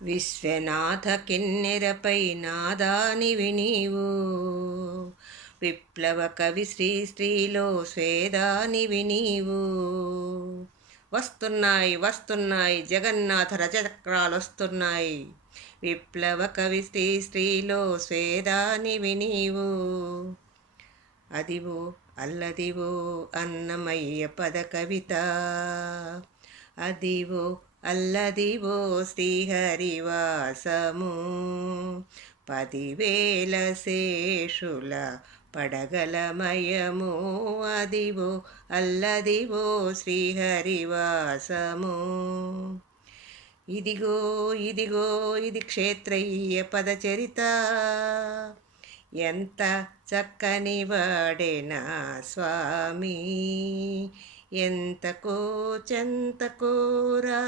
విశ్వనాథ కిన్నెరపై నాదానివి నీవు, విప్లవ కవి శ్రీలో స్వేదానివి నీవు. వస్తున్నాయి వస్తున్నాయి జగన్నాథ రజచక్రాలొస్తున్నాయి, విప్లవ కవి శ్రీలో స్వేదానివి నీవు. అదివో అల్లదివో అన్నమయ్య పద కవిత, అదివో అల్లదివో శ్రీహరివాసము. 10,000 శేషుల పడగలమయము, అదివో అల్లదివో శ్రీహరివాసము. ఇదిగో ఇదిగో ఇది క్షేత్రయ్య పదచరిత, ఎంత చక్కని వాడేనా స్వామి, ఎంతకో చెంతకోరా